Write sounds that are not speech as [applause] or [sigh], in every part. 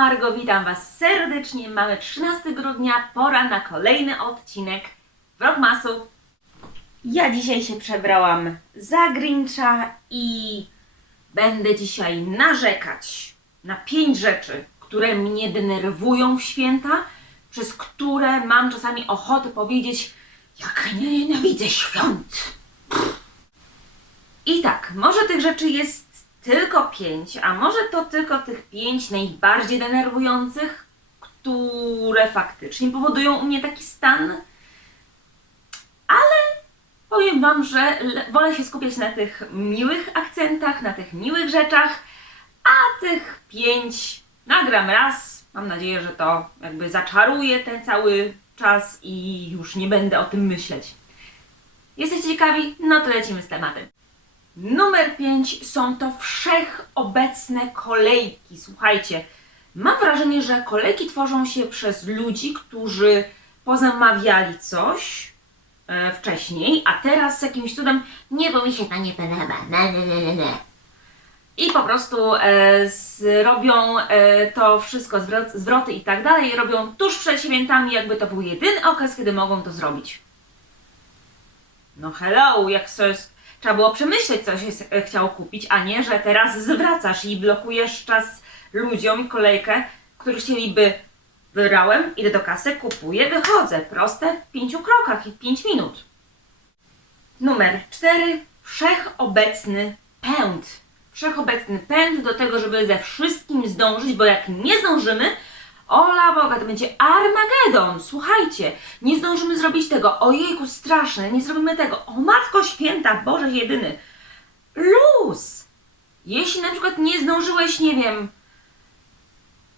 Margo, witam Was serdecznie. Mamy 13 grudnia, pora na kolejny odcinek Vlogmasu. Ja dzisiaj się przebrałam za Grincha i będę dzisiaj narzekać na pięć rzeczy, które mnie denerwują w święta, przez które mam czasami ochotę powiedzieć, jak nienawidzę świąt. I tak, może tych rzeczy jest tylko pięć, a może to tylko tych pięć najbardziej denerwujących, które faktycznie powodują u mnie taki stan. Ale powiem Wam, że wolę się skupiać na tych miłych akcentach, na tych miłych rzeczach, a tych pięć nagram raz. Mam nadzieję, że to jakby zaczaruje ten cały czas i już nie będę o tym myśleć. Jesteście ciekawi? No to lecimy z tematem. Numer 5 są to wszechobecne kolejki. Słuchajcie, mam wrażenie, że kolejki tworzą się przez ludzi, którzy pozamawiali coś e, wcześniej, a teraz z jakimś cudem nie, bo mi się to nie podoba. Ne, ne. I po prostu e, zrobią e, to wszystko, zwrot, zwroty i tak dalej, robią tuż przed świętami, jakby to był jedyny okres, kiedy mogą to zrobić. No hello, jak coś trzeba było przemyśleć, co się chciało kupić, a nie, że teraz zwracasz i blokujesz czas ludziom i kolejkę, którzy chcieliby wybrałem, idę do kasy, kupuję, wychodzę. Proste w pięciu krokach i pięć minut. Numer cztery. Wszechobecny pęd. Wszechobecny pęd do tego, żeby ze wszystkim zdążyć, bo jak nie zdążymy, Ola Boga, to będzie Armagedon. Słuchajcie, nie zdążymy zrobić tego. Ojejku, straszne, nie zrobimy tego. O Matko Święta, Boże jedyny. Luz! Jeśli na przykład nie zdążyłeś, nie wiem,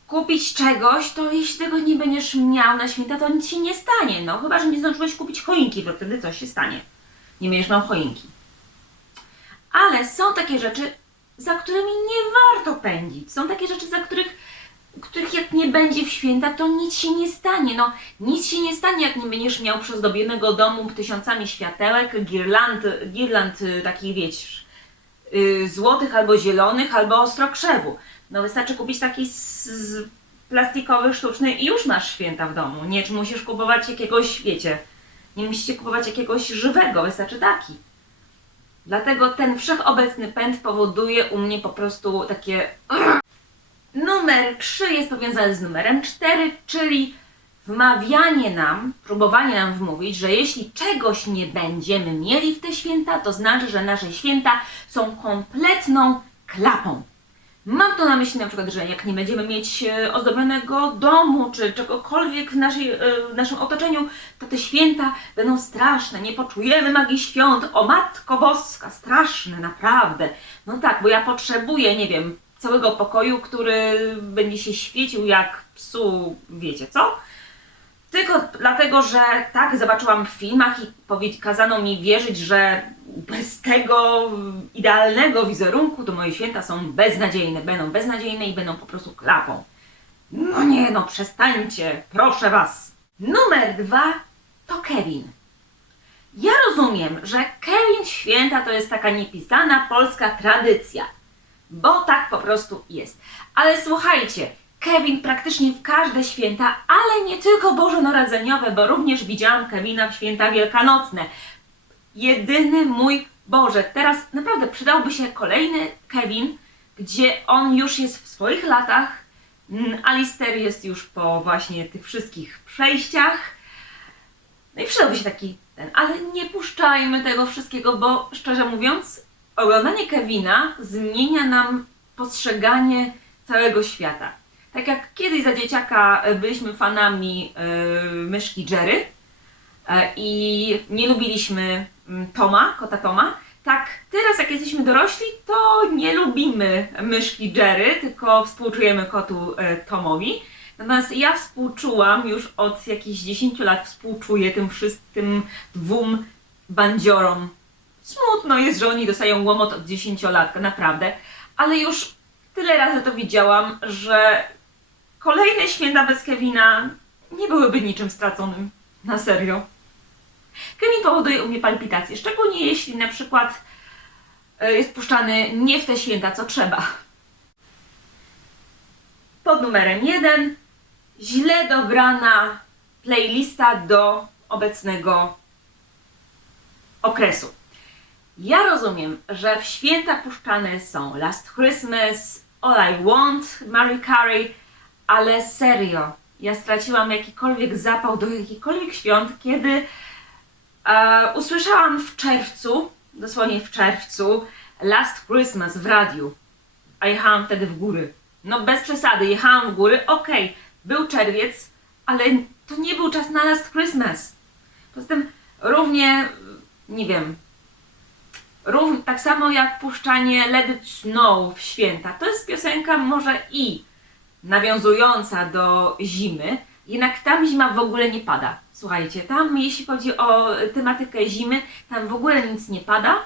kupić czegoś, to jeśli tego nie będziesz miał na święta, to nic się nie stanie. No, chyba, że nie zdążyłeś kupić choinki, bo wtedy coś się stanie. Nie będziesz miał choinki. Ale są takie rzeczy, za którymi nie warto pędzić. Są takie rzeczy, za których, których jak nie będzie w święta, to nic się nie stanie. No, nic się nie stanie, jak nie będziesz miał przyzdobionego domu tysiącami światełek, girland, girland y, takich, wiesz, y, złotych albo zielonych, albo ostrokrzewu. No wystarczy kupić taki z, z plastikowy, sztuczny i już masz święta w domu. Nie, czy musisz kupować jakiegoś, wiecie, nie musicie kupować jakiegoś żywego, wystarczy taki. Dlatego ten wszechobecny pęd powoduje u mnie po prostu takie. [clears throat] Numer 3 jest powiązany z numerem 4, czyli wmawianie nam, próbowanie nam wmówić, że jeśli czegoś nie będziemy mieli w te święta, to znaczy, że nasze święta są kompletną klapą. Mam tu na myśli na przykład, że jak nie będziemy mieć e, ozdobionego domu czy czegokolwiek w, naszej, e, w naszym otoczeniu, to te święta będą straszne, nie poczujemy magii świąt. O Matko Boska, straszne, naprawdę. No tak, bo ja potrzebuję, nie wiem, całego pokoju, który będzie się świecił jak psu, wiecie co? Tylko dlatego, że tak zobaczyłam w filmach i kazano mi wierzyć, że bez tego idealnego wizerunku to moje święta są beznadziejne. Będą beznadziejne i będą po prostu klapą. No nie, no przestańcie, proszę was. Numer dwa to Kevin. Ja rozumiem, że Kevin święta to jest taka niepisana polska tradycja, bo tak po prostu jest. Ale słuchajcie, Kevin praktycznie w każde święta, ale nie tylko bożonarodzeniowe, bo również widziałam Kevina w święta wielkanocne. Jedyny mój Boże, teraz naprawdę przydałby się kolejny Kevin, gdzie on już jest w swoich latach, mm, Alistair jest już po właśnie tych wszystkich przejściach, no i przydałby się taki ten, ale nie puszczajmy tego wszystkiego, bo szczerze mówiąc, oglądanie Kevina zmienia nam postrzeganie całego świata. Tak jak kiedyś za dzieciaka e, byliśmy fanami e, myszki Jerry e, i nie lubiliśmy mm, Toma, kota Toma, tak teraz jak jesteśmy dorośli, to nie lubimy myszki Jerry, tylko współczujemy kotu e, Tomowi. Natomiast ja współczułam już od jakichś 10 lat, współczuję tym wszystkim dwóm bandziorom. Smutno jest, że oni dostają łomot od 10-latka, naprawdę. Ale już tyle razy to widziałam, że kolejne święta bez Kevina nie byłyby niczym straconym. Na serio. Kevin powoduje u mnie palpitacje, szczególnie jeśli na przykład e, jest puszczany nie w te święta, co trzeba. pod numerem 1 źle dobrana playlista do obecnego okresu. Ja rozumiem, że w święta puszczane są Last Christmas, All I Want, Mary Carey, ale serio, ja straciłam jakikolwiek zapał do jakichkolwiek świąt, kiedy e, usłyszałam w czerwcu, dosłownie w czerwcu, Last Christmas w radiu, a jechałam wtedy w góry. No bez przesady, jechałam w góry, okej, był czerwiec, ale to nie był czas na Last Christmas. Poza tym równie, nie wiem, tak samo jak puszczanie Let It Snow w święta. To jest piosenka może i nawiązująca do zimy, jednak tam zima w ogóle nie pada. Słuchajcie, tam jeśli chodzi o tematykę zimy, tam w ogóle nic nie pada.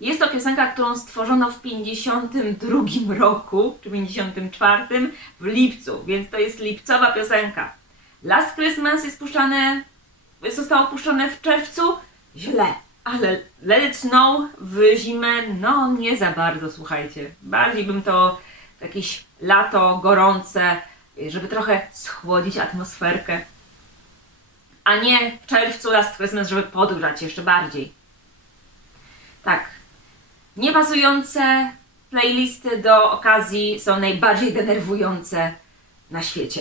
Jest to piosenka, którą stworzono w 52 roku, czy 54 w lipcu, więc to jest lipcowa piosenka. Last Christmas jest puszczane, zostało puszczone w czerwcu, źle. Ale Let It Snow w zimę, no nie za bardzo, słuchajcie. Bardziej bym to jakieś lato gorące, żeby trochę schłodzić atmosferkę. A nie w czerwcu Last Christmas, żeby podgrzać jeszcze bardziej. Tak. Niepasujące playlisty do okazji są najbardziej denerwujące na świecie.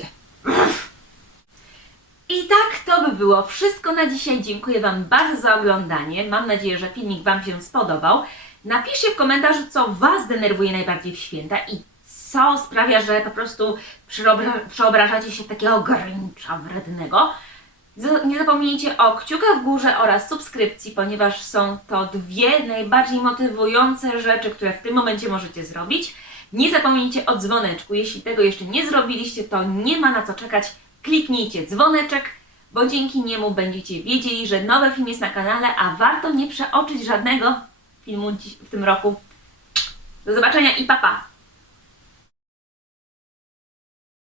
I tak to by było wszystko na dzisiaj. Dziękuję Wam bardzo za oglądanie. Mam nadzieję, że filmik Wam się spodobał. Napiszcie w komentarzu, co Was denerwuje najbardziej w święta i co sprawia, że po prostu przeobra- przeobrażacie się w takiego Grincha wrednego. Nie zapomnijcie o kciukach w górze oraz subskrypcji, ponieważ są to dwie najbardziej motywujące rzeczy, które w tym momencie możecie zrobić. Nie zapomnijcie o dzwoneczku. Jeśli tego jeszcze nie zrobiliście, to nie ma na co czekać. Kliknijcie dzwoneczek, bo dzięki niemu będziecie wiedzieli, że nowy film jest na kanale, a warto nie przeoczyć żadnego filmu w tym roku. Do zobaczenia i papa! Pa.